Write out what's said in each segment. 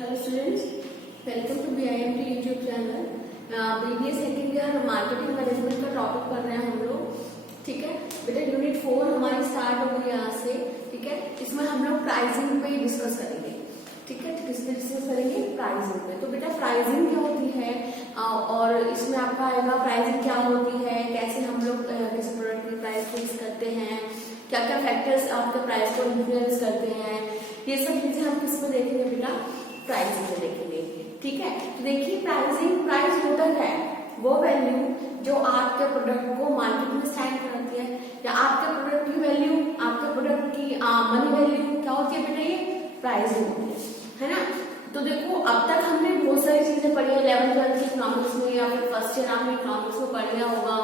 Hello students, welcome to BIMT YouTube channel. BBA second year marketing management का topic पढ़ रहे हैं हम लोग। ठीक है बेटा, यूनिट 4 हमारी स्टार्ट हो गई यहाँ से। ठीक है, इसमें हम लोग प्राइसिंग पे डिस्कस करेंगे। ठीक है, किस पे डिस्कस करेंगे? प्राइसिंग पे। तो बेटा प्राइसिंग क्या होती है और इसमें आपका आएगा प्राइसिंग क्या होती है, कैसे हम लोग किसी प्रोडक्ट की प्राइस फिक्स करते हैं, क्या क्या फैक्टर्स आपके प्राइस को इन्फ्लुएंस करते हैं, ये सब चीजें हम किस में देखेंगे बेटा? प्राइसिंग में देखेंगे। ठीक है, तो देखिए प्राइस होता है वो वैल्यू जो आपके प्रोडक्ट को मार्केट में स्टैंड कराती है, या आपके प्रोडक्ट की वैल्यू, आपके प्रोडक्ट की मनी वैल्यू क्या होती है बेटा? ये प्राइसिंग होती है ना। तो देखो अब तक हमने बहुत सारी चीजें पढ़ी है 11th 12th की इकोनॉमिक्स में, या फिर फर्स्ट ईयर आपने इकोनॉमिक्स में पढ़ लिया होगा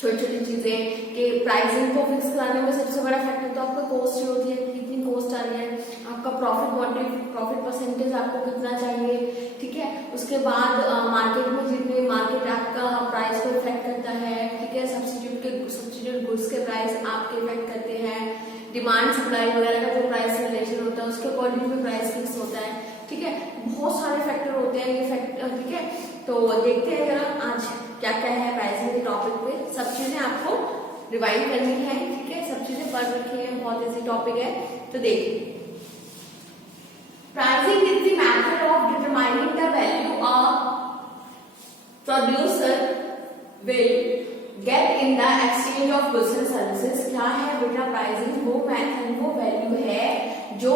छोटी छोटी चीजें कि प्राइसिंग को फिक्स कराने में सबसे बड़ा फैक्टर तो आपका कॉस्ट ही होती है, कितनी कॉस्ट आ रही है, आपका प्रॉफिट परसेंटेज आपको कितना चाहिए। ठीक है, उसके बाद मार्केट में जितने मार्केट आपका प्राइस को इफेक्ट करता है। ठीक है, सब्सिट्यूट गुड्स के प्राइस आपके इफेक्ट करते हैं, डिमांड सप्लाई वगैरह का जो प्राइस रिलेशन होता है उसके अकॉर्डिंग भी प्राइस फिक्स होता है। ठीक है, बहुत सारे फैक्टर होते हैं ये फैक्टर। ठीक है, तो देखते हैं जरा आज क्या क्या है प्राइसिंग के टॉपिक पे। सब चीजें आपको रिवाइंड करनी है। ठीक है, सब चीजें पढ़ रखी है, बहुत इजी टॉपिक है। तो देखिए, pricing is the method of determining the value of producer will get in the exchange of goods and services. क्या है बेटा प्राइसिंग? वो मेथड, वो वैल्यू है जो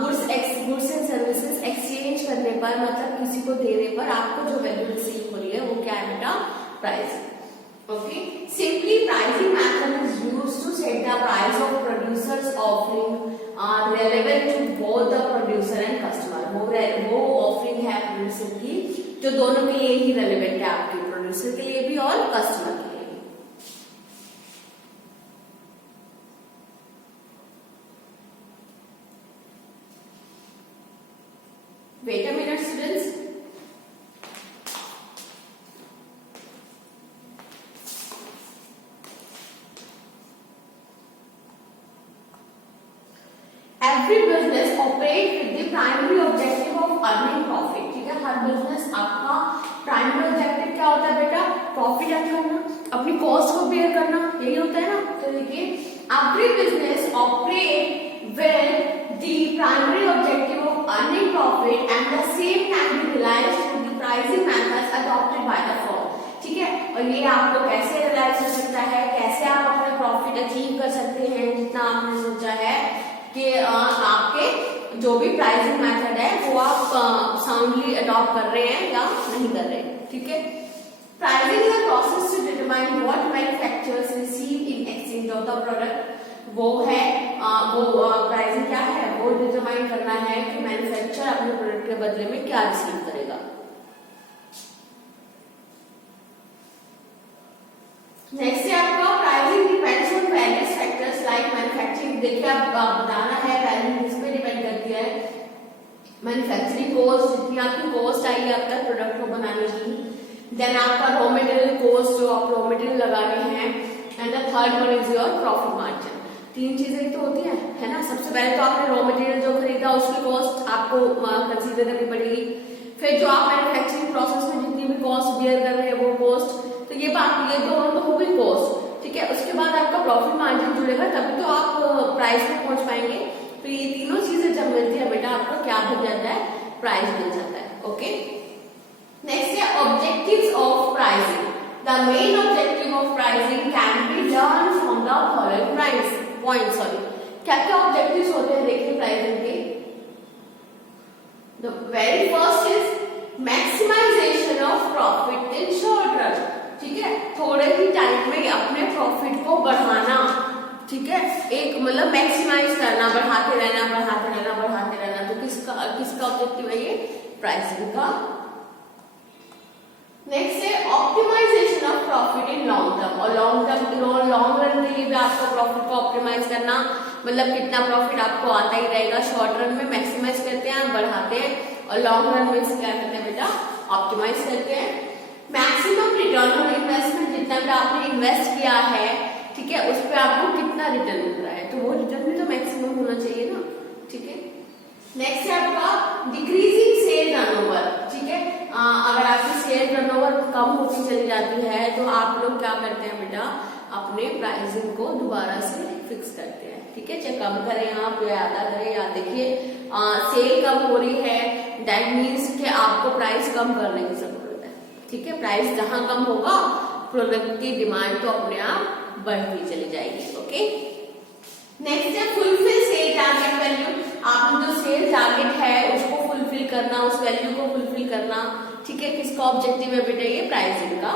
गुड्स एंड सर्विसेज एक्सचेंज करने पर, मतलब किसी को देने पर आपको जो वैल्यू रिसीव हो रही है वो क्या है बेटा? Pricing. Okay, simply pricing method is used to set the price of producers offering relevant to both the producer and customer. वो ऑफरिंग है प्रोड्यूसर की जो दोनों के लिए ही रेलेवेंट है, आपके प्रोड्यूसर के लिए भी और कस्टमर के लिए भी। Wait a minute, students. Every business operate with the primary objective of earning profit. ठीक है, हर बिजनेस आपका प्राइमरी ऑब्जेक्टिव क्या होता है बेटा? प्रॉफिट अर्न करना, अपनी कॉस्ट को बेयर करना, यही होता है ना। तो देखिए, every business operate with the primary objective of earning profit and the same can be realized through the pricing methods adopted by the firm. ठीक है, और ये आपको कैसे रियलाइज हो सकता है, कैसे आप अपना प्रॉफिट अचीव कर सकते हैं जितना आपने सोचा है कि आपके जो भी प्राइसिंग मेथड है वो आप साउंडली अडॉप्ट कर रहे हैं या नहीं कर रहे हैं। ठीक है, pricing is a process to determine what manufacturers receive in exchange of the product. वो है प्राइसिंग क्या है? वो डिटरमाइन करना है कि मैन्युफैक्चरर अपने प्रोडक्ट के बदले में क्या रिसीव करेगा। नेक्स्ट है आपका pricing depends on various factors like manufacturing. देखिए, आप बताना है प्राइसिंग किस पे डिपेंड करती है? मैन्युफैक्चरिंग कॉस्ट, जितनी आपकी कॉस्ट आई है अब तक प्रोडक्ट को बनाने की, देन आपका रॉ मटेरियल कॉस्ट जो आप रॉ मटेरियल लगा रहे हैं, and the third one is your profit margin. तीन चीजें ही तो होती है ना। सबसे पहले तो आपने रॉ मटेरियल जो खरीदा उसकी कॉस्ट आपको कंसीडर करनी पड़ेगी, फिर जो आप मैन्युफैक्चरिंग प्रोसेस में जितनी भी कॉस्ट बियर कर रहे हैं वो कॉस्ट, तो ये दोनों तो हो गई कॉस्ट। ठीक है, उसके बाद आपका प्रॉफिट मार्जिन जुड़ेगा, तभी तो आप प्राइस में पहुंच पाएंगे। तो ये तीनों चीजें जब मिलती है बेटा आपको क्या मिल जाता है? प्राइस मिल जाता है। ओके, नेक्स्ट है objectives of pricing. The main objective of pricing can be learn from the following point. क्या क्या ऑब्जेक्टिव्स होते हैं देखिए प्राइसिंग के। The very first is maximization of profit in short run. ठीक है, थोड़े ही टाइम में अपने प्रॉफिट को बढ़ाना। ठीक है, एक मतलब मैक्सिमाइज करना, बढ़ाते रहना। तो किसका ऑब्जेक्टिव है? ये प्राइसिंग का। नेक्स्ट है optimization of profit in long term. और लॉन्ग रन के लिए भी आपको प्रॉफिट को ऑप्टिमाइज करना, मतलब कितना प्रॉफिट आपको आता ही रहेगा। शॉर्ट रन में मैक्सिमाइज करते हैं, बढ़ाते हैं, और लॉन्ग रन में क्या करते हैं बेटा? ऑप्टिमाइज करते हैं। मैक्सिमम रिटर्न ऑन इन्वेस्टमेंट, जितना भी आपने इन्वेस्ट किया है, ठीक है, उस पर आपको कितना रिटर्न मिल रहा है, तो वो रिटर्न भी तो मैक्सिमम होना चाहिए ना। ठीक है, नेक्स्ट है आपका डिक्रीजिंग सेल टर्नओवर, ठीक है। अगर आपकी सेल टर्नओवर कम होती चली जाती है तो आप लोग क्या करते हैं बेटा, अपने प्राइसिंग को दोबारा से फिक्स करते हैं, ठीक है। चाहे कम करें आप या ज्यादा करें, या देखिए सेल कम हो रही है दैट मीन्स कि आपको प्राइस कम करने की जरूरत है, ठीक है। प्राइस जहां कम होगा प्रोडक्ट की डिमांड तो अपने आप बढ़ती चली जाएगी, ओके। नेक्स्ट है फुलफिल सेल टारगेट वैल्यू। आपने जो सेल टारगेट है उसको फुलफिल करना, उस वैल्यू को फुलफिल करना, ठीक है। किसका ऑब्जेक्टिव है बेटा, ये प्राइसिंग का।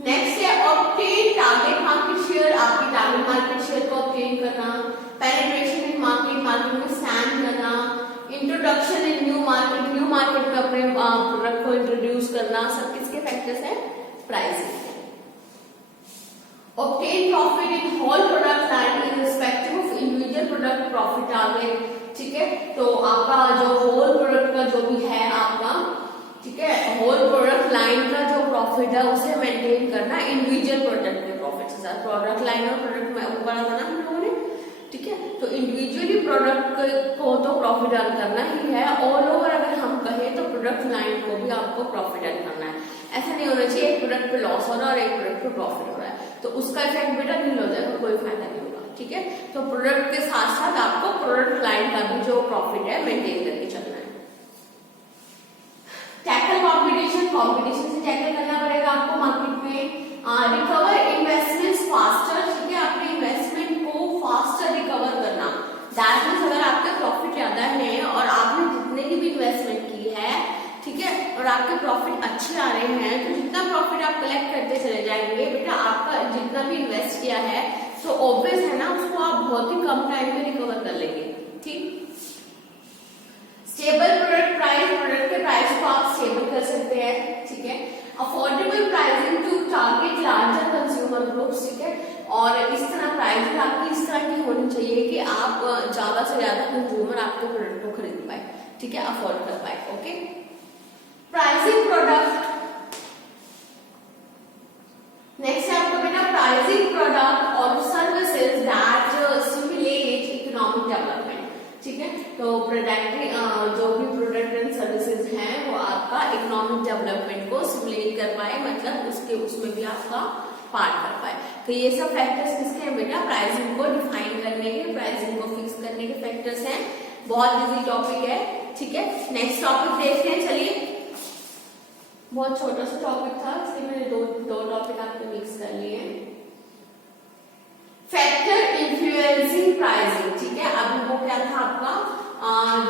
नेक्स्ट है ऑब्टेन टारगेट मार्केट शेयर, आपकी टारगेट मार्केट शेयर को ऑब्टेन करना। पेनिट्रेशन इन मार्केट, मार्केट में स्टैंड करना। इंट्रोडक्शन इन न्यू मार्केट में अपने प्रोडक्ट को इंट्रोड्यूस करना, सब किसके फैक्टर्स है, pricing. Obtain profit in whole product line in respective of individual product profit target, ठीक है। तो आपका जो होल प्रोडक्ट का जो भी है आपका, ठीक है, होल प्रोडक्ट लाइन का जो प्रॉफिट है उसे मेंटेन करना इंडिविजुअल प्रोडक्ट के प्रॉफिट के साथ। प्रोडक्ट लाइन और प्रोडक्ट में ऊपर आता ना हम लोगों ने, ठीक है। तो इंडिविजुअली प्रोडक्ट को तो प्रॉफिट अर्न करना ही है, ऑल ओवर अगर हम कहें तो प्रोडक्ट लाइन को भी आपको प्रॉफिट अर्न करना है। ऐसा नहीं होना चाहिए एक प्रोडक्ट पे लॉस हो रहा है और एक प्रोडक्ट पे प्रॉफिट हो रहा है तो उसका इफेक्ट बेटा नहीं हो जाएगा, कोई फायदा नहीं होगा, ठीक है। तो प्रोडक्ट के साथ साथ आपको प्रोडक्ट लाइन का भी जो प्रॉफिट है मेंटेन करके चलना है। टैकल कंपटीशन से टैकल करना पड़ेगा आपको मार्केट में। रिकवर इन्वेस्टमेंट्स फास्टर, ठीक है, अपने इन्वेस्टमेंट को फास्टर रिकवर करना। दैट मींस अगर आपके प्रॉफिट ज्यादा है और आपने जितने की भी इन्वेस्टमेंट की है, ठीक है, और आपके प्रॉफिट अच्छे आ रहे हैं तो जितना प्रॉफिट आप कलेक्ट करते चले जाएंगे बेटा, आपका जितना भी इन्वेस्ट किया है तो ऑब्वियस है ना उसको आप बहुत ही कम टाइम में रिकवर कर लेंगे, ठीक। स्टेबल प्रोडक्ट प्राइस, प्रोडक्ट के प्राइस को आप स्टेबल कर सकते हैं, ठीक है। Affordable pricing to target larger consumer groups, ठीक है। और इस तरह प्राइसिंग आपकी इस तरह की होनी चाहिए कि आप ज्यादा से ज्यादा कंज्यूमर आपके प्रोडक्ट को खरीद पाए, ठीक है, अफोर्ड कर पाए, ओके। प्राइसिंग प्रोडक्ट, नेक्स्ट है आपका बेटा प्राइसिंग प्रोडक्ट और services that stimulate economic development, ठीक है। तो प्रोडक्ट जो भी प्रोडक्ट एंड सर्विसेज हैं वो आपका इकोनॉमिक डेवलपमेंट को स्टिमुलेट कर पाए, मतलब उसमें भी आपका पार्ट कर पाए। तो ये सब फैक्टर्स किसके हैं बेटा, प्राइसिंग को डिफाइन करने के, प्राइसिंग को फिक्स करने के फैक्टर्स हैं। बहुत इजी टॉपिक है, ठीक है। नेक्स्ट टॉपिक देखते हैं, चलिए। बहुत छोटा सा टॉपिक था इसलिए मैंने दो टॉपिक आपके मिक्स कर लिए हैं। फैक्टर इन्फ्लुएंसिंग प्राइसिंग, ठीक है। अभी वो क्या था आपका,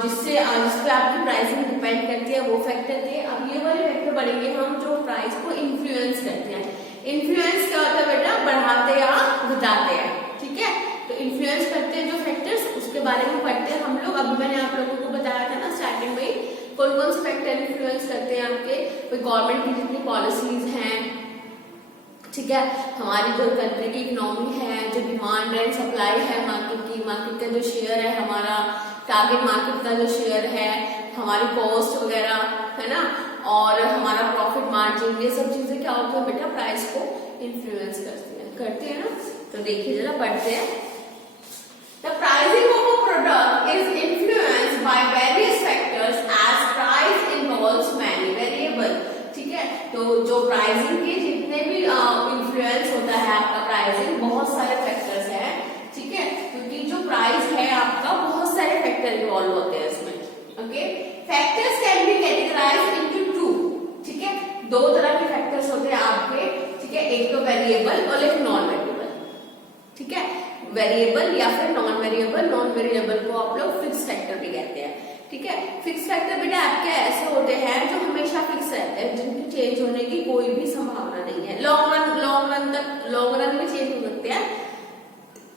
जिससे जिसपे आपकी प्राइसिंग डिपेंड करती है वो फैक्टर थे। अब ये वाले फैक्टर बढ़ेंगे हम जो प्राइस को इन्फ्लुएंस करते हैं। इन्फ्लुएंस क्या होता है बेटा, बढ़ाते या घटाते हैं, ठीक है। तो इन्फ्लुएंस करते हैं जो फैक्टर्स, उसके बारे में पढ़ते हैं हम लोग। अभी मैंने आप लोगों को बताया था ना स्टार्टिंग में कौन कौन से फैक्टर इन्फ्लुएंस करते हैं आपके, कोई गवर्नमेंट की जितनी पॉलिसीज हैं, ठीक है, हमारी जो कंट्री की इकोनॉमी है, जो डिमांड एंड सप्लाई है मार्केट की, मार्केट का जो शेयर है हमारा, टारगेट मार्केट का जो शेयर है, हमारी कॉस्ट वगैरह है ना, और हमारा प्रॉफिट मार्जिन, ये सब चीजें क्या होती है बेटा, प्राइस को इन्फ्लुएंस करती है ना। तो देखिए जरा पढ़ते हैं। The pricing of a product is influenced by various factors as price involves many variables, ठीक है। तो जो प्राइसिंग के जितने भी इन्फ्लुएंस होता है आपका प्राइसिंग, बहुत सारे फैक्टर्स हैं, ठीक है, क्योंकि जो प्राइस है आपका बहुत सारे फैक्टर इन्वॉल्व होते हैं इसमें, okay. Factors can be categorised into two, ठीक है। दो तरह के फैक्टर्स होते हैं आपके, ठीक है, एक तो वेरिएबल और एक नॉन वेरिएबल, ठीक है। वेरिएबल या फिर नॉन वेरिएबल, नॉन वेरिएबल को आप लोग फिक्स फैक्टर भी कहते हैं, ठीक है। फिक्स फैक्टर बेटा आपके ऐसे होते हैं जो हमेशा फिक्स रहते हैं, जिनकी चेंज होने की कोई भी संभावना नहीं है। लॉन्ग रन में चेंज हो सकते हैं,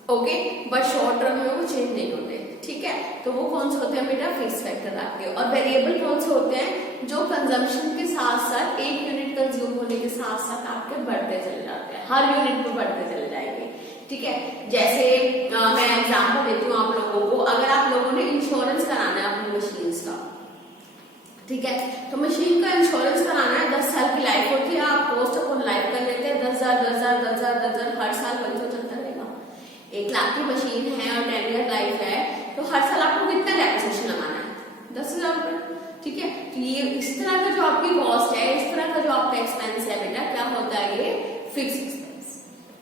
ओके, बट शॉर्ट रन में वो चेंज नहीं होते, ठीक है। तो वो कौन से होते हैं बेटा, फिक्स फैक्टर आपके। और वेरिएबल कौन से होते हैं, जो कंजम्पशन के साथ साथ एक यूनिट कंज्यूम होने के साथ साथ आपके बढ़ते चले जाते हैं, हर यूनिट पर बढ़ते चले जाएंगे, ठीक है। जैसे मैं एग्जांपल देती हूँ आप लोगों को, अगर आप लोगों ने इंश्योरेंस कराना है अपनी मशीन का, ठीक है, तो मशीन का इंश्योरेंस कराना है, 10 साल की लाइफ होती है, आप कॉस्ट ऑफ लाइफ कर लेते हैं 10,000 हर साल वही तो चलता रहेगा। 1 लाख की मशीन है और 10 ईयर लाइफ है, तो हर साल आपको कितना डेप्रिसिएशन लगाना है, ये इस तरह का जो आपकी कॉस्ट है, इस तरह का जो आपका एक्सपेंस है बेटा, क्या होता है ये फिक्स एक्सपेंस।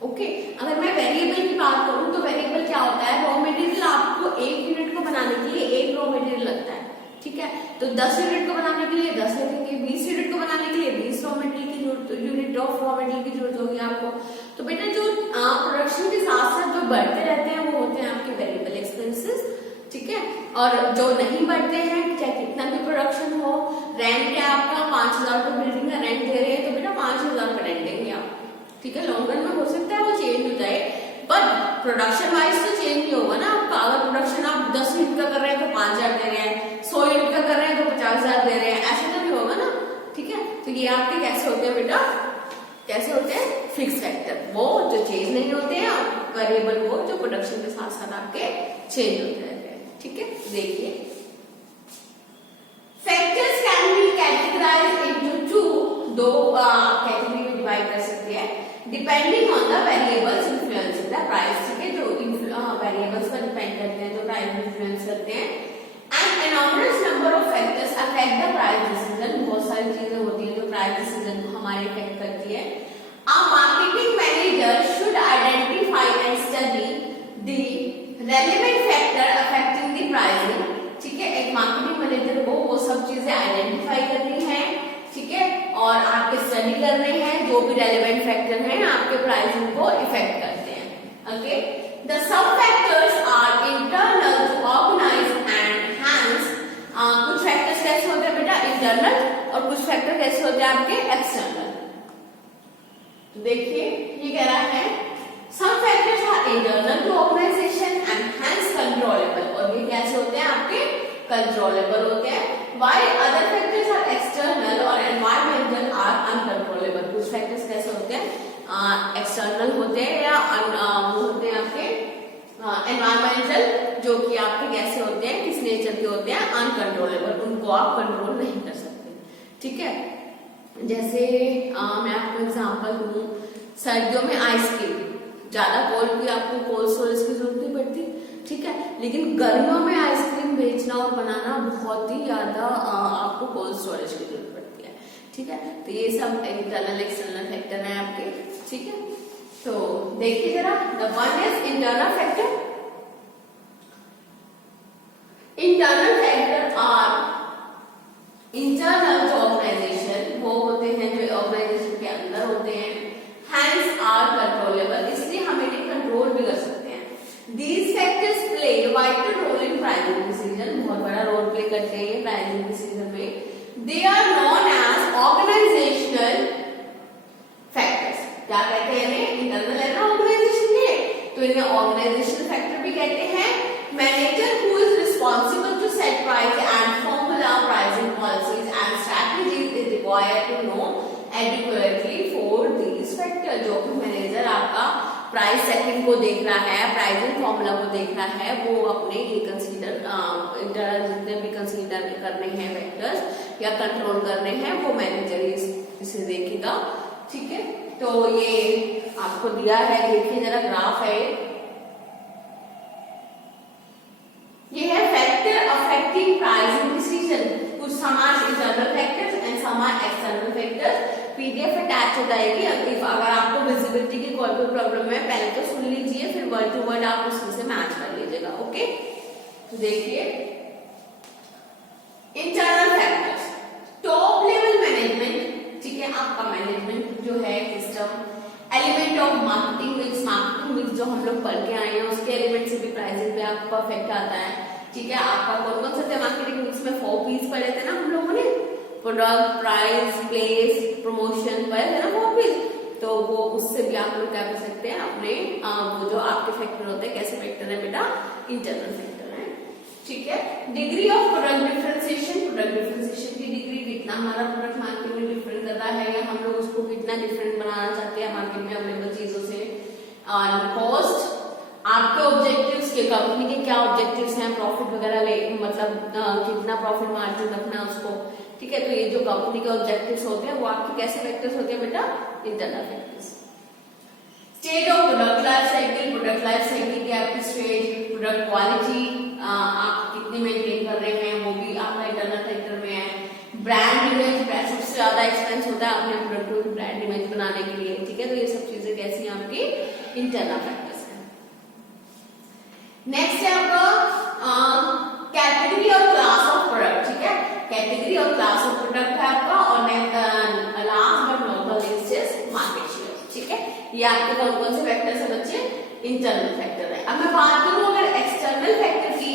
ओके, अगर मैं वेरिएबल की बात करूं तो वेरिएबल क्या होता है, रॉ मटेरियल आपको 1 यूनिट को बनाने के लिए 1 रॉ मटेरियल लगता है, ठीक है। तो 10 यूनिट को बनाने के लिए 10 लगेंगे, 20 यूनिट को बनाने के लिए 20 रॉ मटेरियल की जरूरत, यूनिट ऑफ रॉ मटेरियल की जरूरत होगी आपको। तो बेटा जो प्रोडक्शन के साथ साथ जो बढ़ते रहते हैं वो होते हैं आपके वेरिएबल एक्सपेंसेस, ठीक है। और जो नहीं बढ़ते हैं, चाहे कितना भी प्रोडक्शन हो, रेंट है आपका 5000 का बिल्डिंग का रेंट दे रहे हैं तो बेटा 5000 का रेंट देंगे आप, ठीक है। लॉन्ग रन में हो सकता है वो चेंज हो जाए, बट प्रोडक्शन वाइज तो चेंज नहीं होगा ना आपका। अगर प्रोडक्शन आप 10 यूनिट का कर रहे हैं तो 5000 दे रहे हैं, 100 यूनिट का कर रहे हैं तो 50000 दे रहे हैं, ऐसा तो नहीं होगा ना, ठीक है। तो ये आपके कैसे होते हैं बेटा, कैसे होते हैं फिक्स फैक्टर, वो जो चेंज नहीं होते हैं, वेरिएबल वो जो प्रोडक्शन के साथ साथ आपके चेंज होते रहते हैं, ठीक है। देखिए factors can be categorised into 2 category में डिवाइड कर सकते हैं, depending on the variables influencing the price, ठीक है। जो वेरिएबल्स पर डिपेंड करते हैं, जो प्राइस इन्फ्लुएंस करते हैं, and enormous number of factors affect the price decision. बहुत सारी चीजें होती हैं जो प्राइस डिसीजन को हमारे इफेक्ट करती है। A marketing manager should identify and study the relevant factor affecting the pricing, ठीक है। एक मार्केटिंग मैनेजर को वो सब चीजें आइडेंटिफाई करनी है, ठीक है, और आपके स्टडी करने हैं जो भी रेलेवेंट फैक्टर हैं आपके प्राइसिंग को इफेक्ट करते हैं, okay. The sub factors are internal to organize and hence, कुछ फैक्टर्स कैसे होते हैं बेटा इंटरनल, और कुछ फैक्टर कैसे होते हैं आपके एक्सटर्नल। तो देखिए ये कह रहा है some factors are internal to organization and hence controllable, और ये कैसे होते हैं आपके कंट्रोलेबल होते हैं, while other factors are external और environmental are uncontrollable। कुछ फैक्टर्स कैसे होते हैं एक्सटर्नल होते हैं या वो होते हैं आपके एनवायरमेंटल, जो कि आपके कैसे होते हैं, किस नेचर के होते हैं, अनकंट्रोलेबल, उनको आप कंट्रोल नहीं कर सकते, ठीक है। जैसे मैं आपको एग्जांपल दूं, सर्दियों में आइसक्रीम ज्यादा कोल्ड भी आपको कोल्ड स्टोरेज की जरूरत नहीं पड़ती, ठीक है, लेकिन गर्मियों में आइसक्रीम बेचना और बनाना बहुत ही ज्यादा आपको कोल्ड स्टोरेज की जरूरत पड़ती है, ठीक है। तो ये सब इंटरनल एक्सटर्नल फैक्टर हैं आपके, ठीक है। तो देखिए जरा, the one is internal factor. Internal factor are internal to organization, वो होते हैं जो ऑर्गेनाइजेशन के अंदर होते हैं, हैंस आर कंट्रोलेबल, इसलिए हम इन्हें कंट्रोल भी कर सकते हैं। These factors play vital role in pricing decision, बहुत बड़ा रोल प्ले करते हैं प्राइसिंग डिसीजन में। They are known as organizational factors, क्या कहते हैं इन्हें, इंटरनल है ना ऑर्गेनाइजेशन के, तो इन्हें ऑर्गेनाइजेशनल फैक्टर भी कहते हैं। Manager who is responsible to set price and formula pricing policies and strategies is required to know adequately for these factor. जो भी मैनेजर आपका प्राइस सेटिंग को देख रहा है, प्राइसिंग फॉर्मूला को देख रहा है, वो अपने कंसीडर इंटरनल जितने भी कंसीडर करने हैं फैक्टर्स या कंट्रोल करने हैं, वो मैनेजर इसे देखेगा, ठीक है। तो ये आपको दिया है, देखिए जरा ग्राफ है, ये है फैक्टर अफेक्टिंग प्राइसिंग डिसीजन, कुछ समान इंटरनल फैक्टर्स एंड समान एक्सटर्नल फैक्टर्स। पीडीएफ अटैच हो जाएगी, अगर आपको विजिबिलिटी की कोई भी प्रॉब्लम है पहले तो सुन लीजिए, फिर वर्ड टू वर्ड आप उससे मैच कर लीजिएगा, ओके। तो देखिए internal factors, top level management, ठीक है, आपका मैनेजमेंट जो है system, element of marketing mix जो हम लोग पढ़ के आए हैं, उसके एलिमेंट से भी प्राइसिंग पे आपका इफेक्ट आता है, ठीक है। आपका कौन कौन से थे मार्केटिंग मिक्स में, 4 पीस पढ़े थे ना हम लोगों ने, प्रोडक्ट, प्राइस, प्लेस, प्रमोशन पढ़े थे ना 4 पीस, तो वो उससे भी आप लोग क्या कर सकते हैं, अपने वो जो आपके फैक्टर होते हैं, कैसे फैक्टर है बेटा, इंटरनल फैक्टर है, ठीक है। Degree of product differentiation, product differentiation की डिग्री, कितना हमारा प्रोडक्ट मार्केट में डिफरेंट कर रहा है, या हम लोग उसको कितना डिफरेंट बनाना चाहते हैं मार्केट में अवेलेबल चीजों से। और कॉस्ट, आपके ऑब्जेक्टिव्स के, कंपनी के क्या ऑब्जेक्टिव्स हैं, प्रॉफिट वगैरह मतलब कितना प्रॉफिट मार्जिन रखना है उसको, ठीक है। तो ये जो कंपनी के ऑब्जेक्टिव्स होते हैं वो आपके कैसे फैक्टर्स होते हैं बेटा, internal factors. Stage of product life cycle, product life cycle की आपकी स्टेज, प्रोडक्ट क्वालिटी आप कितनी मेंटेन कर रहे हैं, वो भी आपका इंटरनल फैक्टर में है। ब्रांड एक्सपेंस होता है अपने प्रोडक्ट को ब्रांड इमेज बनाने के लिए, ठीक है। तो ये सब चीजें कैसी हैं आपकी इंटरनल फैक्टर्स हैं। नेक्स्ट है आपका कैटेगरी और क्लास ऑफ प्रोडक्ट, ठीक है। कैटेगरी और क्लास ऑफ प्रोडक्ट है आपका, और last but not the least is market share, ठीक है। ये आपके कौन कौन से फैक्टर्स है बच्चे, इंटरनल फैक्टर है। अब मैं बात करूं अगर एक्सटर्नल फैक्टर की,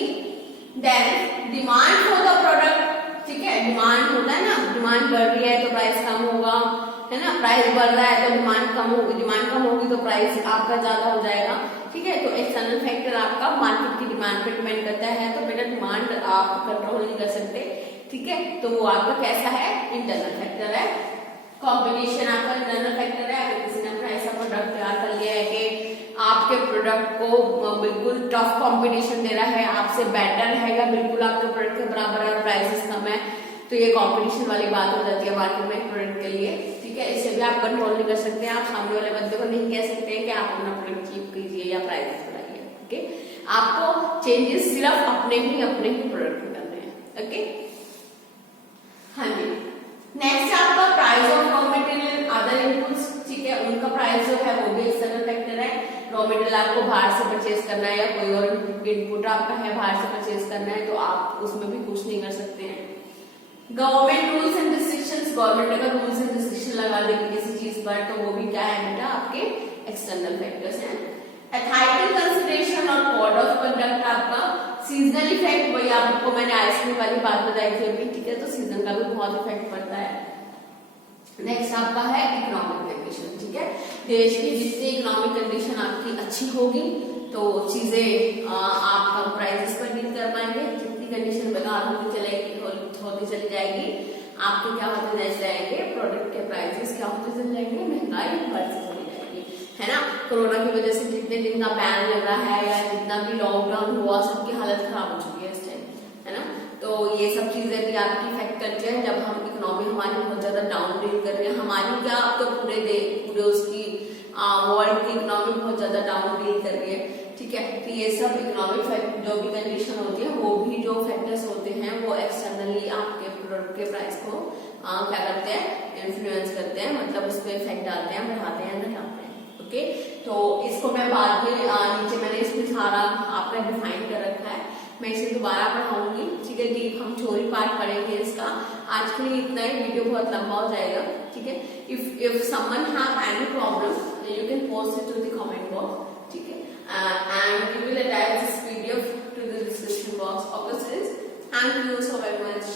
then demand for the product, ठीक है। डिमांड होता है ना, डिमांड बढ़ रही है तो प्राइस कम होगा, है ना। प्राइस बढ़ रहा है तो डिमांड कम होगी, डिमांड कम होगी तो प्राइस आपका ज्यादा हो जाएगा, ठीक है। तो एक्सटर्नल फैक्टर आपका मार्केट की डिमांड पे डिपेंड करता है, तो बेटा डिमांड आप कंट्रोल नहीं कर सकते, ठीक है। तो वो आपका कैसा है, इंटरनल फैक्टर है। कंपटीशन आपका इंटरनल फैक्टर है। अगर किसी ने अपना ऐसा प्रोडक्ट तैयार कर लिया है कि आपके प्रोडक्ट को बिल्कुल टफ कंपटीशन दे रहा है, आपसे बेटर है या बिल्कुल आपके प्रोडक्ट के बराबर है, प्राइसेस कम है, तो ये कंपटीशन वाली बात हो जाती है मार्केट में प्रोडक्ट के लिए, ठीक है। इससे भी आप कंट्रोल नहीं कर सकते, आप सामने वाले बंदे को नहीं कह सकते कि आप अपना प्रोडक्ट चीप कीजिए या प्राइसेस बढ़ाइए, ओके। आपको चेंजेस सिर्फ अपने ही प्रोडक्ट में करने हैं, ओके। हाँ जी, नेक्स्ट आपका price of raw material other inputs, ठीक है। उनका प्राइस जो है वो भी एक्सटर्नल फैक्टर है। रॉ मटेरियल आपको बाहर से परचेज करना है या कोई और इनपुट आपका है बाहर से परचेज करना है, तो आप उसमें भी कुछ नहीं कर सकते हैं। Government rules and decisions, government अगर रूल्स एंड डिसीजन लगा देगी किसी चीज पर, तो वो भी क्या है बेटा, आपके एक्सटर्नल फैक्टर्स हैं। एथिकल कंसिडरेशन और कोड ऑफ कंडक्ट आपका। सीजनल इफेक्ट, वही आपको मैंने आइसक्रीम वाली बात बताई थी अभी, ठीक है। तो सीजन का भी बहुत इफेक्ट पड़ता है। नेक्स्ट आपका है इकोनॉमिक कंडीशन, ठीक है। देश की जितनी इकोनॉमिक कंडीशन आपकी अच्छी होगी तो चीजें आप कम प्राइसेस पर डील कर पाएंगे। जितनी कंडीशन बेकार होती चली जाएगी, आपके क्या होते जाएंगे, प्रोडक्ट के प्राइसेस क्या होते चले जाएंगे, महंगाई बढ़ती चली जाएगी, है ना। कोरोना की वजह से जितने दिन का बैन लग रहा है या जितना भी लॉकडाउन हुआ, सबकी हालत खराब हो चुकी है इस टाइम, है ना। तो ये सब चीजें भी आपकी इफेक्ट करती है। जब हम इकोनॉमी हमारी बहुत ज्यादा डाउन डील कर रही है, हमारी क्या, अब तो पूरे उसकी वर्ल्ड की इकोनॉमी बहुत ज्यादा डाउन डील कर रही है, ठीक है। तो ये सब इकोनॉमिक जो भी कंडीशन होती है, वो भी जो फैक्टर्स होते हैं वो एक्सटर्नली आपके प्रोडक्ट के प्राइस को क्या करते हैं, इन्फ्लुएंस करते हैं, मतलब उस पर इफेक्ट डालते हैं, बढ़ाते हैं, घटाते हैं, ओके। तो इसको मैं बाद में नीचे मैंने इसमें सारा आपने डिफाइन कर रखा है, मैं इसे दोबारा पढ़ाऊंगी, ठीक है। डीप हम थ्योरी पार्ट पढ़ेंगे इसका। आज के लिए इतना ही, वीडियो बहुत लंबा हो जाएगा, ठीक है। If someone have any problem you can post it to the comment box, ठीक है। And we will attach this PDF to the description box of the series. Thank you so very much.